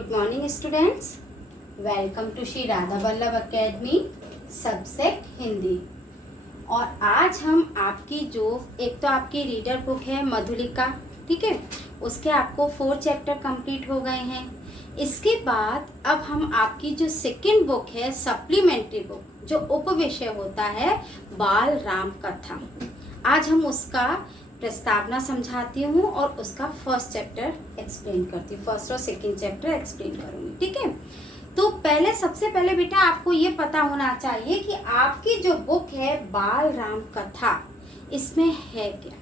Good morning students, welcome to Shri Radha Vallabh academy subject Hindi. और आज हम आपकी जो एक तो आपकी रीडर बुक है मधुलिका, ठीक है, उसके आपको 4 चैप्टर कंप्लीट हो गए हैं। इसके बाद अब हम आपकी जो सेकंड बुक है सप्लीमेंट्री बुक, जो उपविषय होता है बाल राम कथा, आज हम उसका प्रस्तावना समझाती हूँ और उसका फर्स्ट चैप्टर एक्सप्लेन करती हूँ, फर्स्ट और सेकंड चैप्टर एक्सप्लेन करूँगी, ठीक है। तो सबसे पहले बेटा आपको ये पता होना चाहिए कि आपकी जो बुक है बाल राम कथा, इसमें है क्या।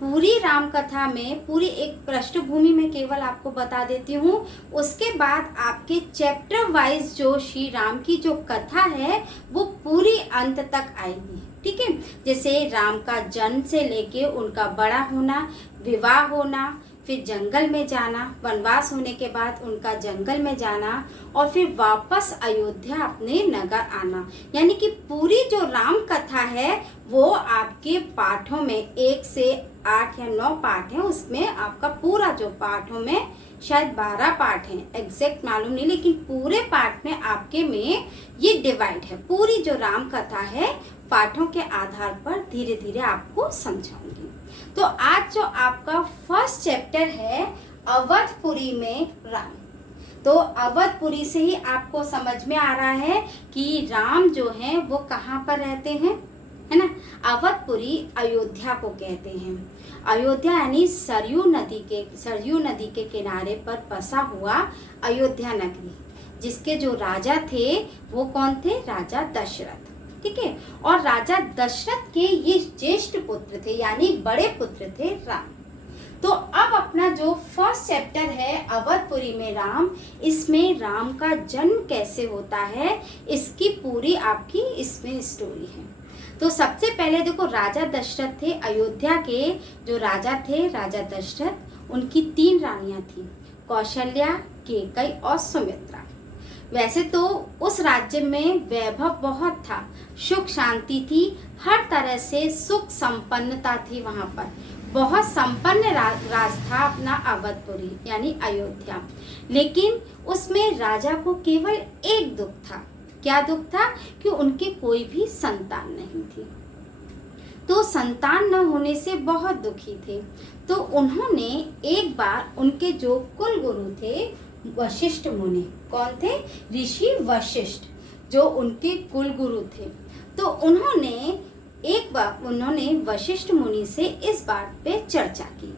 पूरी राम कथा में पूरी एक पृष्ठभूमि में केवल आपको बता देती हूँ, उसके बाद आपके चैप्टर वाइज जो श्री राम की जो कथा है वो पूरी अंत तक आएगी, ठीक है। जैसे राम का जन्म से लेके उनका बड़ा होना, विवाह होना, फिर जंगल में जाना, वनवास होने के बाद उनका जंगल में जाना और फिर वापस अयोध्या अपने नगर आना, यानी कि पूरी जो राम कथा है वो आपके पाठों में 1 से 8 या 9 पाठ हैं। उसमें आपका पूरा जो पाठों में शायद 12 पाठ हैं, एग्जैक्ट मालूम नहीं, लेकिन पूरे पाठ में आपके में ये डिवाइड है। पूरी जो राम कथा है पाठों के आधार पर धीरे धीरे आपको समझाऊंगी। तो आज जो आपका फर्स्ट चैप्टर है अवधपुरी में राम, तो अवधपुरी से ही आपको समझ में आ रहा है कि राम जो है वो कहाँ पर रहते हैं, है ना। अवधपुरी अयोध्या को कहते हैं। अयोध्या यानी सरयू नदी के किनारे पर बसा हुआ अयोध्या नगरी, जिसके जो राजा थे वो कौन थे, राजा दशरथ, ठीक है। और राजा दशरथ के ये ज्येष्ठ पुत्र थे, यानी बड़े पुत्र थे राम। तो अब अपना जो फर्स्ट चैप्टर है अवधपुरी में राम, इसमें राम का जन्म कैसे होता है इसकी पूरी आपकी इसमें स्टोरी है। तो सबसे पहले देखो, राजा दशरथ थे, अयोध्या के जो राजा थे राजा दशरथ, उनकी 3 रानियां थी, कौशल्या, केकई और सुमित्रा। वैसे तो उस राज्य में वैभव बहुत था, सुख शांति थी, हर तरह से सुख संपन्नता थी, वहां पर बहुत संपन्न राज था अपना अवधपुरी यानी अयोध्या। लेकिन उसमें राजा को केवल एक दुख था। क्या दुख था? कि उनके कोई भी संतान नहीं थी। तो संतान न होने से बहुत दुखी थे। तो उन्होंने एक बार उनके जो कुल गुरु थे वशिष्ठ मुनि, कौन थे? ऋषि वशिष्ठ, जो उनके कुल गुरु थे, तो उन्होंने वशिष्ठ मुनि से इस बात पे चर्चा की,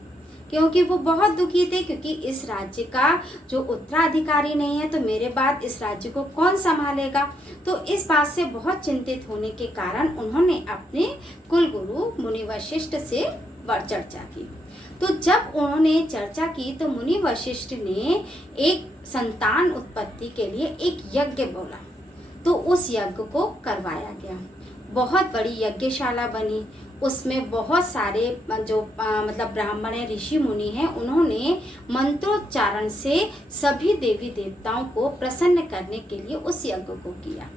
क्योंकि वो बहुत दुखी थे, क्योंकि इस राज्य का जो उत्तराधिकारी नहीं है तो मेरे बाद इस राज्य को कौन संभालेगा। तो इस बात से बहुत चिंतित होने के कारण उन्होंने अपने कुल गुरु मुनि वशिष्ठ से चर्चा की। तो जब उन्होंने चर्चा की तो मुनि वशिष्ठ ने एक संतान उत्पत्ति के लिए एक यज्ञ बोला, तो उस यज्ञ को करवाया गया। बहुत बड़ी यज्ञशाला बनी, उसमें बहुत सारे जो मतलब ब्राह्मण है, ऋषि मुनि हैं, उन्होंने मंत्रोच्चारण से सभी देवी देवताओं को प्रसन्न करने के लिए उस यज्ञ को किया।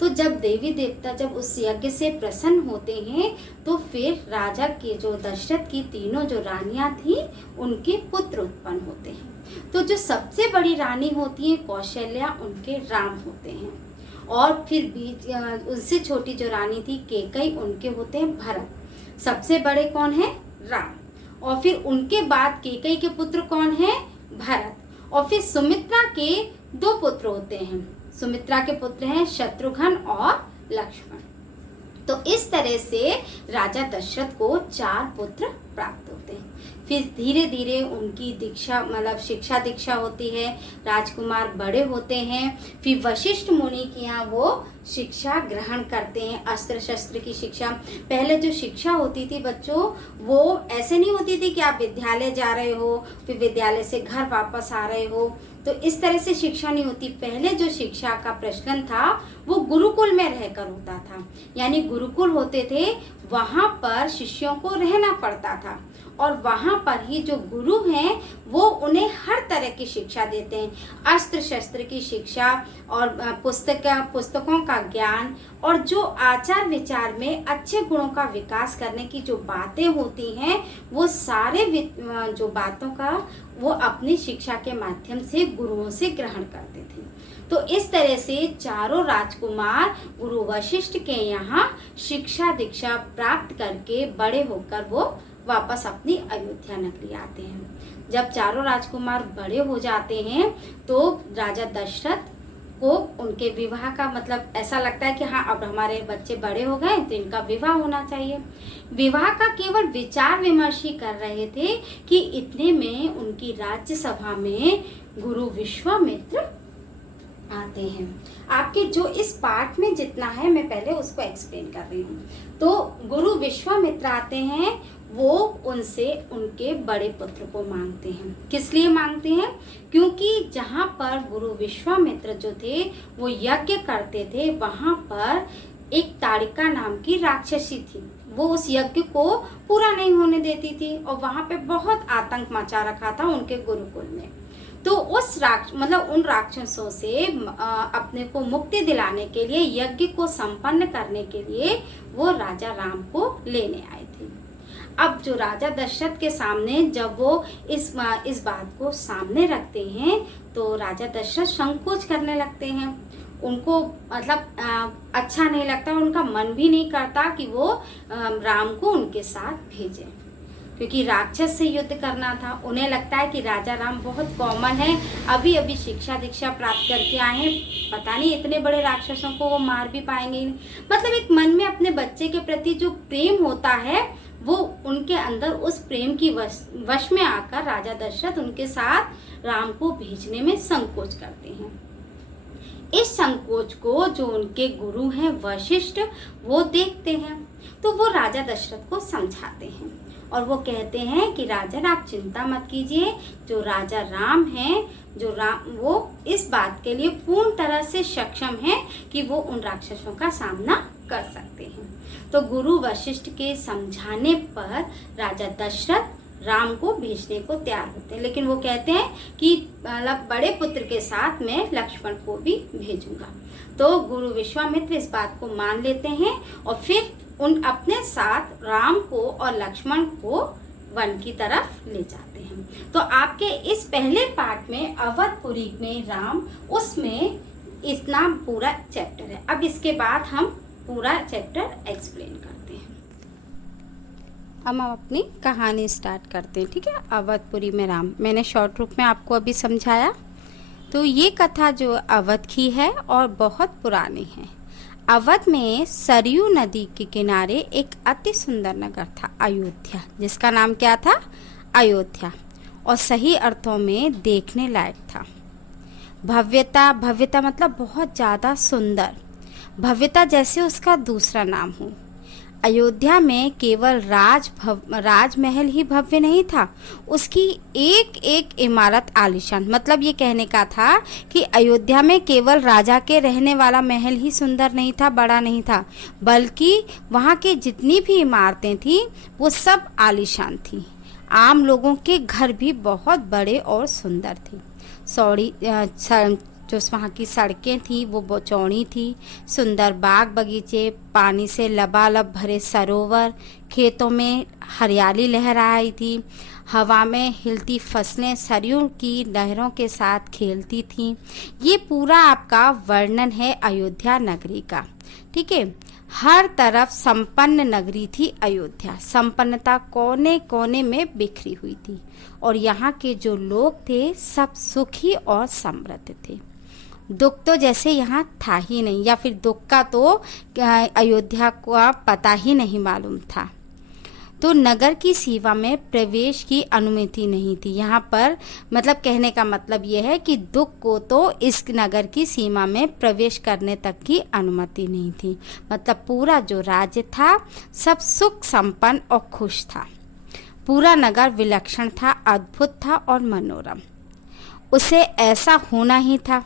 तो जब देवी देवता जब उस यज्ञ से प्रसन्न होते हैं तो फिर राजा के जो दशरथ की तीनों जो रानियां थी उनके पुत्र उत्पन्न होते हैं। तो जो सबसे बड़ी रानी होती है कौशल्या, उनके राम होते हैं। और फिर बीच उससे छोटी जो रानी थी केकई, उनके होते हैं भरत। सबसे बड़े कौन है? राम। और फिर उनके बाद केकई के पुत्र कौन है? भरत। और फिर सुमित्रा के 2 पुत्र होते हैं। सुमित्रा के पुत्र हैं शत्रुघ्न और लक्ष्मण। तो इस तरह से राजा दशरथ को 4 पुत्र प्राप्त होते हैं। फिर धीरे धीरे उनकी दीक्षा मतलब शिक्षा दीक्षा होती है, राजकुमार बड़े होते हैं। फिर वशिष्ठ मुनि के यहाँ वो शिक्षा ग्रहण करते हैं, अस्त्र शस्त्र की शिक्षा। पहले जो शिक्षा होती थी बच्चों, वो ऐसे नहीं होती थी कि आप विद्यालय जा रहे हो फिर विद्यालय से घर वापस आ रहे हो, तो इस तरह से शिक्षा नहीं होती। पहले जो शिक्षा का प्रचलन था वो गुरुकुल में रहकर होता था, यानी गुरुकुल होते थे, वहाँ पर शिष्यों को रहना पड़ता था। था और वहाँ पर ही जो गुरु हैं वो उन्हें हर तरह की शिक्षा देते हैं, अस्त्र शस्त्र की शिक्षा और पुस्तकों का ज्ञान और जो आचार विचार में अच्छे गुणों का विकास करने की जो बातें होती हैं वो सारे जो बातों का वो अपनी शिक्षा के माध्यम से गुरुओं से ग्रहण करते थे। तो इस तरह से चारों राजकुमार गुरु वशिष्ठ के यहाँ शिक्षा दीक्षा प्राप्त करके बड़े होकर वो वापस अपनी अयोध्या नगरी आते हैं। जब चारों राजकुमार बड़े हो जाते हैं तो राजा दशरथ को उनके विवाह का मतलब ऐसा लगता है कि हाँ अब हमारे बच्चे बड़े हो गए तो इनका विवाह होना चाहिए। विवाह का केवल विचार विमर्श ही कर रहे थे कि इतने में उनकी राज्यसभा में गुरु विश्वामित्र आते हैं। आपके जो इस पार्ट में जितना है मैं पहले उसको एक्सप्लेन कर रही हूँ। तो गुरु विश्वामित्र आते हैं, वो उनसे उनके बड़े पुत्र को मांगते हैं। किस लिए मांगते हैं? क्योंकि जहाँ पर गुरु विश्वामित्र जो थे वो यज्ञ करते थे वहाँ पर एक ताड़िका नाम की राक्षसी थी, वो उस यज्ञ को पूरा नहीं होने देती थी और वहाँ पे बहुत आतंक मचा रखा था उनके गुरुकुल में। तो उस उन राक्षसों से अपने को मुक्ति दिलाने के लिए, यज्ञ को संपन्न करने के लिए वो राजा राम को लेने आए थे। अब जो राजा दशरथ के सामने जब वो इस बात को सामने रखते हैं तो राजा दशरथ संकोच करने लगते हैं। उनको मतलब अच्छा नहीं लगता, उनका मन भी नहीं करता कि वो राम को उनके साथ भेजें, क्योंकि राक्षस से युद्ध करना था। उन्हें लगता है कि राजा राम बहुत कॉमन है, अभी अभी शिक्षा दीक्षा प्राप्त करके आए हैं, पता नहीं इतने बड़े राक्षसों को वो मार भी पाएंगे। मतलब एक मन में अपने बच्चे के प्रति जो प्रेम होता है वो उनके अंदर, उस प्रेम की वश में आकर राजा दशरथ उनके साथ राम को भेजने में संकोच करते हैं। इस संकोच को जो उनके गुरु हैं वशिष्ठ वो देखते हैं, तो वो राजा दशरथ को समझाते हैं और वो कहते हैं कि राजन आप चिंता मत कीजिए, जो राजा राम हैं, वो इस बात के लिए पूर्ण तरह से सक्षम हैं कि वो उन राक्षसों का सामना कर सकते हैं। तो गुरु वशिष्ठ के समझाने पर राजा दशरथ राम को भेजने को तैयार होते हैं, लेकिन वो कहते हैं कि मतलब बड़े पुत्र के साथ मैं लक्ष्मण को भी भेजूंगा। तो गुरु विश्वामित्र इस बात को मान लेते हैं और फिर उन अपने साथ राम को और लक्ष्मण को वन की तरफ ले जाते हैं। तो आपके इस पहले पार्ट में अवधपुरी में राम, उसमें इतना पूरा चैप्टर है। अब इसके बाद हम पूरा चैप्टर एक्सप्लेन करते हैं। हम अपनी कहानी स्टार्ट करते हैं, ठीक है। अवधपुरी में राम, मैंने शॉर्ट रूप में आपको अभी समझाया। तो ये कथा जो अवध की है और बहुत पुरानी है। अवध में सरयू नदी के किनारे एक अति सुंदर नगर था, अयोध्या, जिसका नाम क्या था? अयोध्या, और सही अर्थों में देखने लायक था। भव्यता, भव्यता मतलब बहुत ज़्यादा सुंदर, भव्यता जैसे उसका दूसरा नाम हो। अयोध्या में केवल राजमहल ही भव्य नहीं था, उसकी एक एक इमारत आलीशान। मतलब ये कहने का था कि अयोध्या में केवल राजा के रहने वाला महल ही सुंदर नहीं था, बड़ा नहीं था, बल्कि वहाँ के जितनी भी इमारतें थी वो सब आलीशान थी। आम लोगों के घर भी बहुत बड़े और सुंदर थे। जो वहाँ की सड़कें थी वो चौड़ी थी, सुंदर बाग बगीचे, पानी से लबालब भरे सरोवर, खेतों में हरियाली लहराई थी, हवा में हिलती फसलें सरयू की लहरों के साथ खेलती थीं। ये पूरा आपका वर्णन है अयोध्या नगरी का, ठीक है। हर तरफ संपन्न नगरी थी अयोध्या, संपन्नता कोने कोने में बिखरी हुई थी और यहाँ के जो लोग थे सब सुखी और समृद्ध थे। दुख तो जैसे यहाँ था ही नहीं, या फिर दुख का तो अयोध्या का पता ही नहीं मालूम था। तो नगर की सीमा में प्रवेश की अनुमति नहीं थी यहाँ पर। मतलब कहने का मतलब यह है कि दुख को तो इस नगर की सीमा में प्रवेश करने तक की अनुमति नहीं थी। मतलब पूरा जो राज्य था सब सुख संपन्न और खुश था। पूरा नगर विलक्षण था, अद्भुत था और मनोरम। उसे ऐसा होना ही था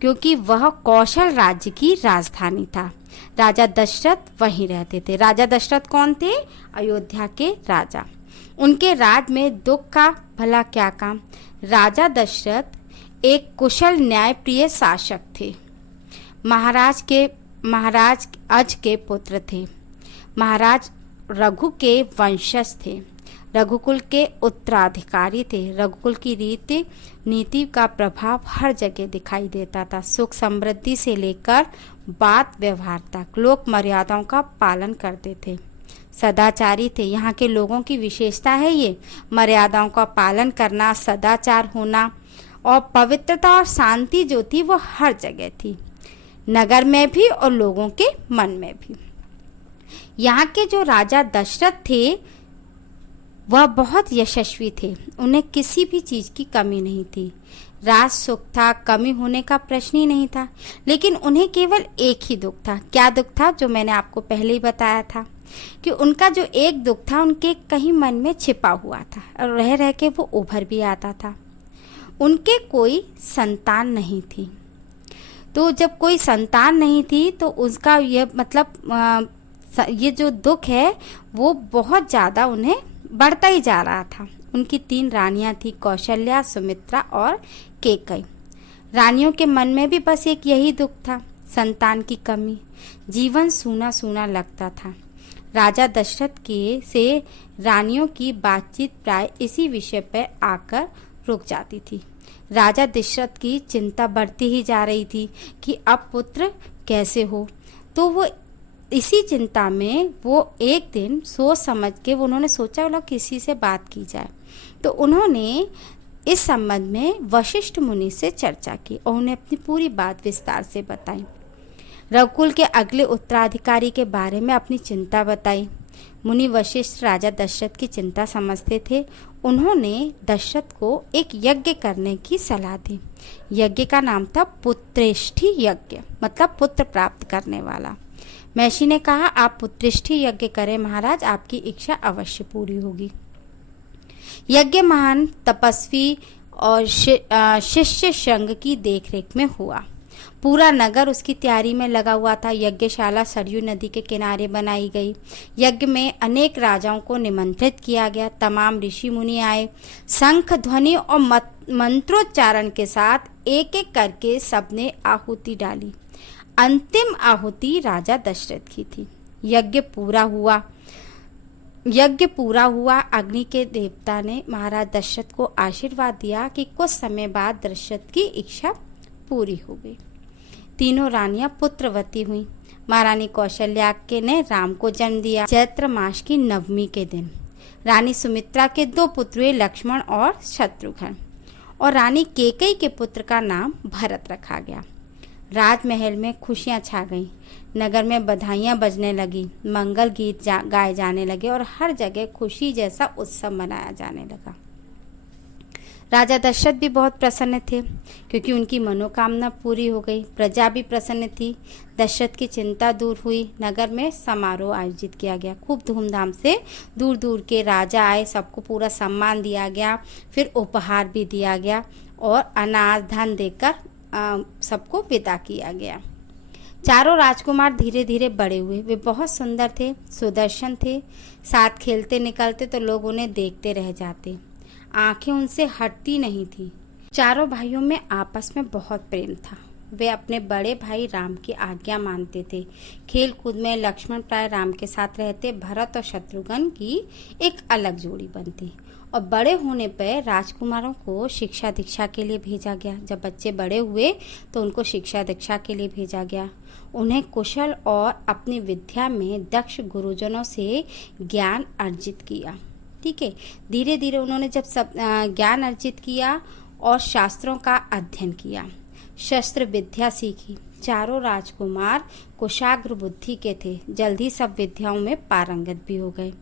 क्योंकि वह कौशल राज्य की राजधानी था। राजा दशरथ वहीं रहते थे। राजा दशरथ कौन थे? अयोध्या के राजा। उनके राज में दुख का भला क्या काम। राजा दशरथ एक कुशल न्यायप्रिय शासक थे। महाराज अज के पुत्र थे। महाराज रघु के वंशज थे। रघुकुल के उत्तराधिकारी थे। रघुकुल की रीति नीति का प्रभाव हर जगह दिखाई देता था। सुख समृद्धि से लेकर बात व्यवहार तक लोक मर्यादाओं का पालन करते थे। सदाचारी थे। यहाँ के लोगों की विशेषता है ये, मर्यादाओं का पालन करना, सदाचार होना और पवित्रता और शांति जो थी वो हर जगह थी, नगर में भी और लोगों के मन में भी। यहाँ के जो राजा दशरथ थे वह बहुत यशस्वी थे। उन्हें किसी भी चीज की कमी नहीं थी। राज सुख था, कमी होने का प्रश्न ही नहीं था। लेकिन उन्हें केवल एक ही दुख था। क्या दुख था? जो मैंने आपको पहले ही बताया था कि उनका जो एक दुख था उनके कहीं मन में छिपा हुआ था और रह रह के वो उभर भी आता था। उनके कोई संतान नहीं थी। तो जब कोई संतान नहीं थी तो उसका ये मतलब ये जो दुख है वो बहुत ज़्यादा उन्हें बढ़ता ही जा रहा था। उनकी 3 रानियां थी, कौशल्या, सुमित्रा और कैकेयी। रानियों के मन में भी बस एक यही दुख था, संतान की कमी। जीवन सूना सूना लगता था। राजा दशरथ के से रानियों की बातचीत प्राय इसी विषय पर आकर रुक जाती थी। राजा दशरथ की चिंता बढ़ती ही जा रही थी कि अब पुत्र कैसे हो। तो वो इसी चिंता में वो एक दिन सोच समझ के उन्होंने सोचा बोला किसी से बात की जाए। तो उन्होंने इस संबंध में वशिष्ठ मुनि से चर्चा की और उन्हें अपनी पूरी बात विस्तार से बताई। रघुकुल के अगले उत्तराधिकारी के बारे में अपनी चिंता बताई। मुनि वशिष्ठ राजा दशरथ की चिंता समझते थे। उन्होंने दशरथ को एक यज्ञ करने की सलाह दी। यज्ञ का नाम था पुत्रेष्ठी यज्ञ, मतलब पुत्र प्राप्त करने वाला। महर्षि ने कहा, आप पुत्रेष्ठी यज्ञ करें महाराज, आपकी इच्छा अवश्य पूरी होगी। यज्ञ महान तपस्वी और शिष्य संघ की देखरेख में हुआ। पूरा नगर उसकी तैयारी में लगा हुआ था। यज्ञशाला सरयू नदी के किनारे बनाई गई। यज्ञ में अनेक राजाओं को निमंत्रित किया गया। तमाम ऋषि मुनि आए। शंख ध्वनि और मंत्रोच्चारण के साथ एक एक करके सबने आहुति डाली। अंतिम आहुति राजा दशरथ की थी। यज्ञ पूरा हुआ। अग्नि के देवता ने महाराज दशरथ को आशीर्वाद दिया कि कुछ समय बाद दशरथ की इच्छा पूरी हो गई। तीनों रानियां पुत्रवती हुईं। महारानी कौशल्या ने राम को जन्म दिया चैत्र मास की नवमी के दिन। रानी सुमित्रा के 2 पुत्र हुए, लक्ष्मण और शत्रुघ्न, और रानी कैकेयी के पुत्र का नाम भरत रखा गया। राजमहल में खुशियां छा गईं। नगर में बधाइयां बजने लगी, मंगल गीत गाए जाने लगे और हर जगह खुशी जैसा उत्सव मनाया जाने लगा। राजा दशरथ भी बहुत प्रसन्न थे क्योंकि उनकी मनोकामना पूरी हो गई। प्रजा भी प्रसन्न थी। दशरथ की चिंता दूर हुई। नगर में समारोह आयोजित किया गया। खूब धूमधाम से दूर दूर के राजा आए, सबको पूरा सम्मान दिया गया। फिर उपहार भी दिया गया और अनाज धन देकर सबको विदा किया गया। चारों राजकुमार धीरे धीरे बड़े हुए। वे बहुत सुंदर थे, सुदर्शन थे। साथ खेलते निकलते तो लोग उन्हें देखते रह जाते। आंखें उनसे हटती नहीं थी। चारों भाइयों में आपस में बहुत प्रेम था। वे अपने बड़े भाई राम की आज्ञा मानते थे। खेल कूद में लक्ष्मण प्राय राम के साथ रहते। भरत और शत्रुघ्न की एक अलग जोड़ी बनती और बड़े होने पर राजकुमारों को शिक्षा दीक्षा के लिए भेजा गया। जब बच्चे बड़े हुए तो उनको शिक्षा दीक्षा के लिए भेजा गया। उन्हें कुशल और अपनी विद्या में दक्ष गुरुजनों से ज्ञान अर्जित किया। ठीक है, धीरे धीरे उन्होंने जब सब ज्ञान अर्जित किया और शास्त्रों का अध्ययन किया, शस्त्र विद्या सीखी। चारों राजकुमार कुशाग्र बुद्धि के थे। जल्दी सब विद्याओं में पारंगत भी हो गए।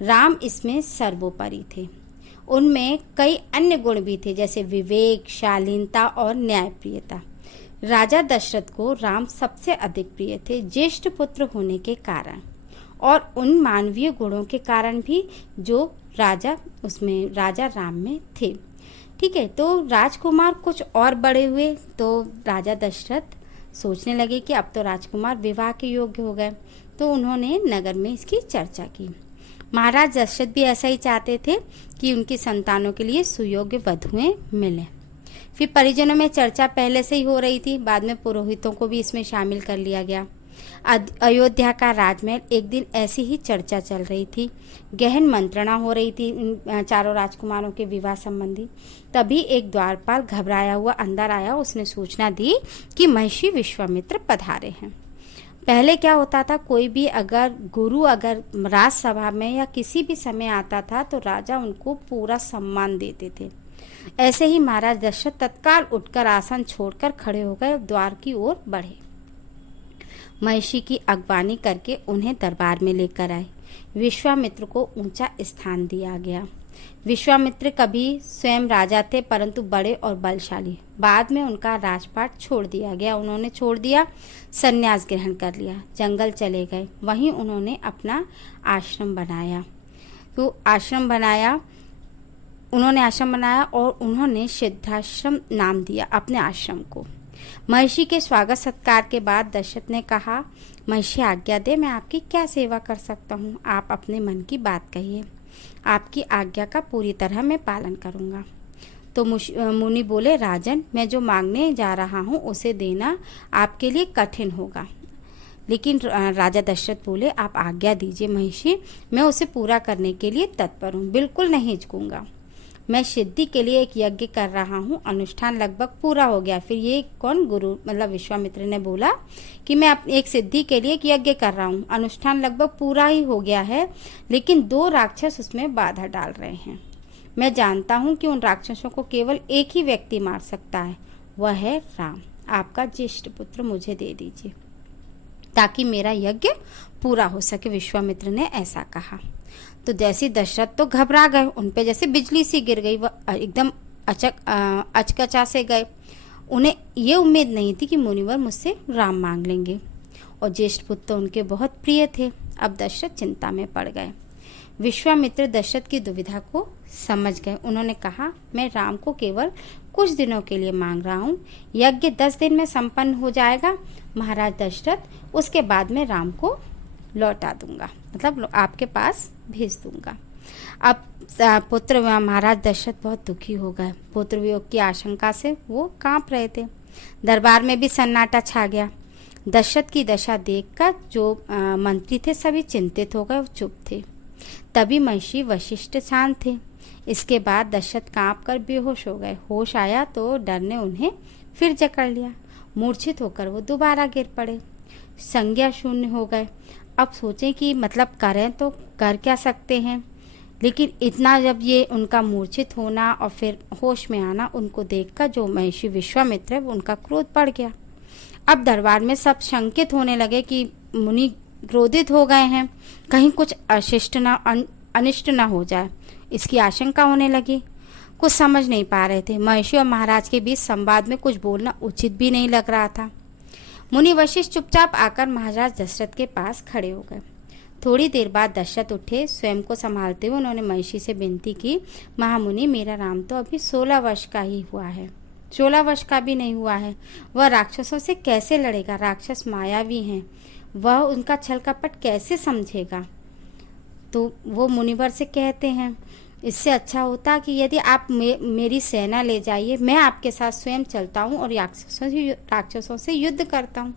राम इसमें सर्वोपरि थे। उनमें कई अन्य गुण भी थे जैसे विवेक, शालीनता और न्यायप्रियता। राजा दशरथ को राम सबसे अधिक प्रिय थे, ज्येष्ठ पुत्र होने के कारण और उन मानवीय गुणों के कारण भी जो राजा राम में थे। ठीक है, तो राजकुमार कुछ और बड़े हुए तो राजा दशरथ सोचने लगे कि अब तो राजकुमार विवाह के योग्य हो गए। तो उन्होंने नगर में इसकी चर्चा की। महाराज दशरथ भी ऐसा ही चाहते थे कि उनकी संतानों के लिए सुयोग्य वधुएं मिलें। फिर परिजनों में चर्चा पहले से ही हो रही थी, बाद में पुरोहितों को भी इसमें शामिल कर लिया गया। अयोध्या का राजमहल एक दिन ऐसी ही चर्चा चल रही थी। गहन मंत्रणा हो रही थी इन चारों राजकुमारों के विवाह संबंधी। तभी एक द्वारपाल घबराया हुआ अंदर आया। उसने सूचना दी कि महर्षि विश्वामित्र पधारे हैं। पहले क्या होता था, कोई भी गुरु अगर राजसभा में या किसी भी समय आता था तो राजा उनको पूरा सम्मान देते थे। ऐसे ही महाराज दशरथ तत्काल उठकर आसन छोड़कर खड़े हो गए, द्वार की ओर बढ़े। महर्षि की अगवानी करके उन्हें दरबार में लेकर आए। विश्वामित्र को ऊंचा स्थान दिया गया। विश्वामित्र कभी स्वयं राजा थे, परंतु बड़े और बलशाली। बाद में उनका राजपाट छोड़ दिया गया। उन्होंने छोड़ दिया, संन्यास ग्रहण कर लिया, जंगल चले गए। वहीं उन्होंने अपना आश्रम बनाया। उन्होंने आश्रम बनाया और उन्होंने सिद्धाश्रम नाम दिया अपने आश्रम को। महर्षि के स्वागत सत्कार के बाद दशरथ ने कहा, महर्षि आज्ञा दे, मैं आपकी क्या सेवा कर सकता हूँ? आप अपने मन की बात कहिए, आपकी आज्ञा का पूरी तरह मैं पालन करूँगा। तो मुनि बोले, राजन, मैं जो मांगने जा रहा हूँ उसे देना आपके लिए कठिन होगा। लेकिन राजा दशरथ बोले, आप आज्ञा दीजिए महर्षि, मैं उसे पूरा करने के लिए तत्पर हूँ, बिल्कुल नहीं हिचकूंगा। मैं सिद्धि के लिए एक यज्ञ कर रहा हूँ, अनुष्ठान लगभग पूरा हो गया। फिर ये कौन? गुरु मतलब विश्वामित्र ने बोला कि मैं एक सिद्धि के लिए एक यज्ञ कर रहा हूँ, अनुष्ठान लगभग पूरा ही हो गया है, लेकिन 2 राक्षस उसमें बाधा डाल रहे हैं। मैं जानता हूँ कि उन राक्षसों को केवल एक ही व्यक्ति मार सकता है, वह है राम। आपका ज्येष्ठ पुत्र मुझे दे दीजिए ताकि मेरा यज्ञ पूरा हो सके। विश्वामित्र ने ऐसा कहा तो जैसे दशरथ तो घबरा गए, उन पे जैसे बिजली सी गिर गई। वह एकदम अचकचा से गए। उन्हें ये उम्मीद नहीं थी कि मुनिवर मुझसे राम मांग लेंगे, और ज्येष्ठ पुत्र तो उनके बहुत प्रिय थे। अब दशरथ चिंता में पड़ गए। विश्वामित्र दशरथ की दुविधा को समझ गए। उन्होंने कहा, मैं राम को केवल कुछ दिनों के लिए मांग रहा हूँ, यज्ञ 10 दिन में संपन्न हो जाएगा महाराज दशरथ, उसके बाद मैं राम को लौटा दूंगा, मतलब आपके पास भेज दूंगा। अब पुत्र महाराज दशरथ बहुत दुखी हो गए। पुत्र वियोग की आशंका से वो कांप रहे थे। दरबार में भी सन्नाटा छा गया। दशरथ की दशा देखकर जो मंत्री थे सभी चिंतित हो गए, वो चुप थे। तभी महर्षि वशिष्ठ शांत थे। इसके बाद दशरथ कांप कर बेहोश हो गए। होश आया तो डर ने उन्हें फिर जकड़ लिया। मूर्छित होकर वो दोबारा गिर पड़े, संज्ञा शून्य हो गए। अब सोचें कि मतलब करें तो कर क्या सकते हैं, लेकिन इतना जब ये उनका मूर्छित होना और फिर होश में आना उनको देखकर जो महर्षि विश्वामित्र है उनका क्रोध बढ़ गया। अब दरबार में सब शंकित होने लगे कि मुनि क्रोधित हो गए हैं, कहीं कुछ अनिष्ट ना हो जाए, इसकी आशंका होने लगी। कुछ समझ नहीं पा रहे थे। महर्षि और महाराज के बीच संवाद में कुछ बोलना उचित भी नहीं लग रहा था। मुनि वशिष्ठ चुपचाप आकर महाराज दशरथ के पास खड़े हो गए। थोड़ी देर बाद दशरथ उठे। स्वयं को संभालते हुए उन्होंने महर्षि से विनती की, महामुनि, मेरा राम तो अभी 16 वर्ष का ही हुआ है, 16 वर्ष का भी नहीं हुआ है। वह राक्षसों से कैसे लड़ेगा? राक्षस मायावी हैं, वह उनका छल कपट कैसे समझेगा? तो वो मुनिवर से कहते हैं, इससे अच्छा होता कि यदि आप मेरी सेना ले जाइए, मैं आपके साथ स्वयं चलता हूँ और राक्षसों से युद्ध करता हूँ।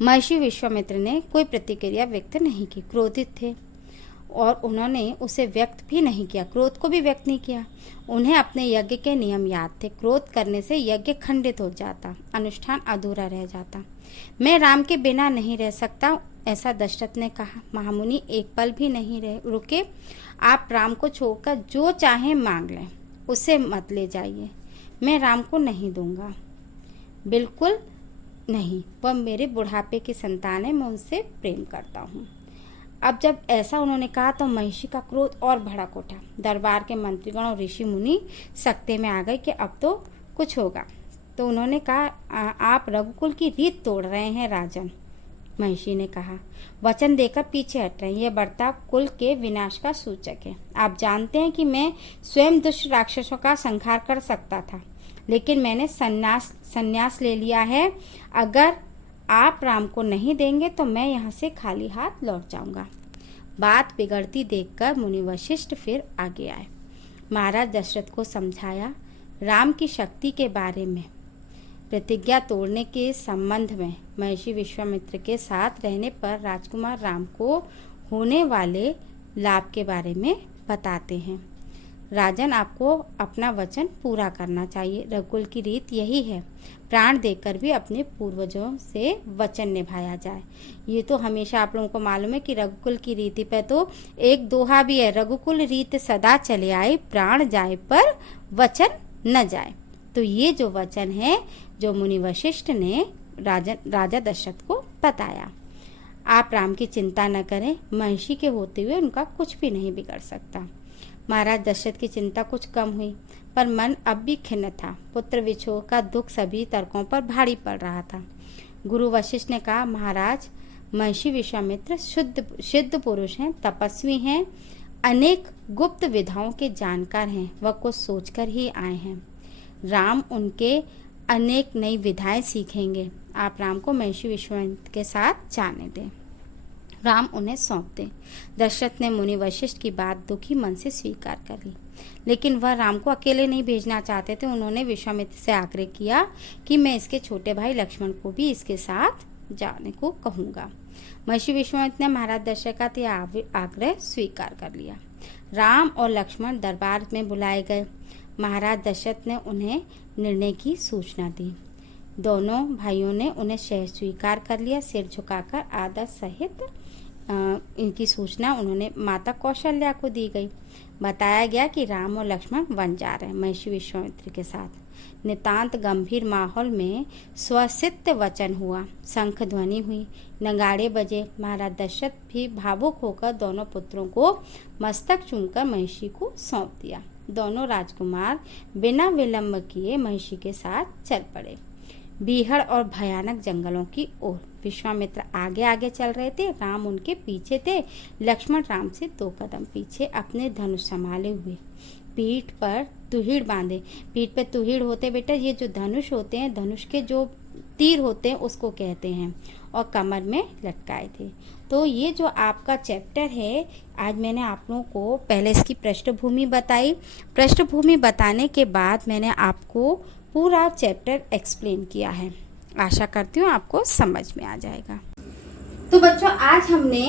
महर्षि विश्वामित्र ने कोई प्रतिक्रिया व्यक्त नहीं की। क्रोधित थे और उन्होंने उसे व्यक्त भी नहीं किया, क्रोध को भी व्यक्त नहीं किया। उन्हें अपने यज्ञ के नियम याद थे। क्रोध करने से यज्ञ खंडित हो जाता, अनुष्ठान अधूरा रह जाता। मैं राम के बिना नहीं रह सकता, ऐसा दशरथ ने कहा। महामुनि एक पल भी नहीं रुके। आप राम को छोड़कर जो चाहे मांग लें, उसे मत ले जाइए। मैं राम को नहीं दूंगा, बिल्कुल नहीं। वह मेरे बुढ़ापे की संतान है, मैं उनसे प्रेम करता हूँ। अब जब ऐसा उन्होंने कहा तो महर्षि का क्रोध और भड़क उठा। दरबार के मंत्रीगण और ऋषि मुनि सकते में आ गए कि अब तो कुछ होगा। तो उन्होंने कहा, आप रघुकुल की रीत तोड़ रहे हैं राजन। महर्षि ने कहा, वचन देकर पीछे हट रहे हैं, यह बर्ताव कुल के विनाश का सूचक है। आप जानते हैं कि मैं स्वयं दुष्ट राक्षसों का संहार कर सकता था, लेकिन मैंने संन्यास ले लिया है। अगर आप राम को नहीं देंगे तो मैं यहाँ से खाली हाथ लौट जाऊंगा। बात बिगड़ती देखकर मुनि वशिष्ठ फिर आगे आए। महाराज दशरथ को समझाया। राम की शक्ति के बारे में, प्रतिज्ञा तोड़ने के संबंध में, महर्षि विश्वामित्र के साथ रहने पर राजकुमार राम को होने वाले लाभ के बारे में बताते हैं। राजन, आपको अपना वचन पूरा करना चाहिए। रघुकुल की रीत यही है, प्राण देकर भी अपने पूर्वजों से वचन निभाया जाए। ये तो हमेशा आप लोगों को मालूम है कि रघुकुल की रीति पे तो एक दोहा भी है, रघुकुल रीत सदा चले आई, प्राण जाए पर वचन न जाए। तो ये जो वचन है जो मुनि वशिष्ठ ने राजा दशरथ को बताया। आप राम की चिंता न करें, महर्षि के होते हुए उनका कुछ भी नहीं बिगड़ सकता। महाराज दशरथ की चिंता कुछ कम हुई, पर मन अब भी खिन्न था। पुत्र विछोह का दुख सभी तर्कों पर भारी पड़ रहा था। गुरु वशिष्ठ ने कहा, महाराज, महर्षि विश्वामित्र सिद्ध पुरुष हैं, तपस्वी हैं, अनेक गुप्त विधाओं के जानकार हैं, वह कुछ सोचकर ही आए हैं। राम उनके अनेक नई विधाएं सीखेंगे। आप राम को महर्षि विश्वामित्र के साथ जाने दें, राम उन्हें सौंप दें। दशरथ ने मुनि वशिष्ठ की बात दुखी मन से स्वीकार कर ली, लेकिन वह राम को अकेले नहीं भेजना चाहते थे। उन्होंने विश्वामित्र से आग्रह किया कि मैं इसके छोटे भाई लक्ष्मण को भी इसके साथ जाने को कहूँगा। महर्षि विश्वामित्र ने महाराज दशरथ का यह आग्रह स्वीकार कर लिया। राम और लक्ष्मण दरबार में बुलाए गए। महाराज दशरथ ने उन्हें निर्णय की सूचना दी। दोनों भाइयों ने उन्हें शहर स्वीकार कर लिया। सिर झुकाकर आदर सहित इनकी सूचना उन्होंने माता कौशल्या को दी गई। बताया गया कि राम और लक्ष्मण वन जा रहे हैं महर्षि विश्वामित्र के साथ। नितांत गंभीर माहौल में स्वसिद्ध वचन हुआ, शंख ध्वनि हुई, नगाड़े बजे। महाराज दशरथ भी भावुक होकर दोनों पुत्रों को मस्तक चूमकर महर्षि को सौंप दिया। दोनों राजकुमार बिना विलंब किए महर्षि के साथ चल पड़े, बीहड़ और भयानक जंगलों की ओर। विश्वामित्र आगे आगे चल रहे थे, राम उनके पीछे थे। लक्ष्मण राम से 2 कदम पीछे अपने धनुष संभाले हुए, पीठ पर तुहिड़ बांधे। पीठ पे तुहिड़ होते बेटा, ये जो धनुष होते हैं, धनुष के जो तीर होते हैं उसको कहते हैं, और कमर में लटकाए थे। तो ये जो आपका चैप्टर है, आज मैंने आप लोगों को पहले इसकी पृष्ठभूमि बताई। पृष्ठभूमि बताने के बाद मैंने आपको पूरा चैप्टर एक्सप्लेन किया है। आशा करती हूँ आपको समझ में आ जाएगा। तो बच्चों, आज हमने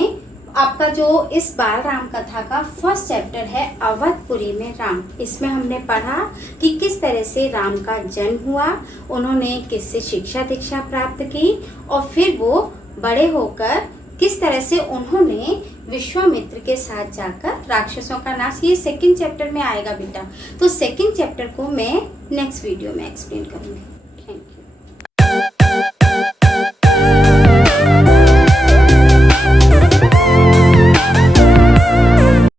आपका जो इस बाल राम कथा का फर्स्ट चैप्टर है, अवधपुरी में राम, इसमें हमने पढ़ा कि किस तरह से राम का जन्म हुआ, उन्होंने किससे शिक्षा दीक्षा प्राप्त की, और फिर वो बड़े होकर किस तरह से उन्होंने विश्वामित्र के साथ जाकर राक्षसों का नाश। ये सेकंड चैप्टर में आएगा बेटा, तो सेकंड चैप्टर को मैं नेक्स्ट वीडियो में एक्सप्लेन करूँगी।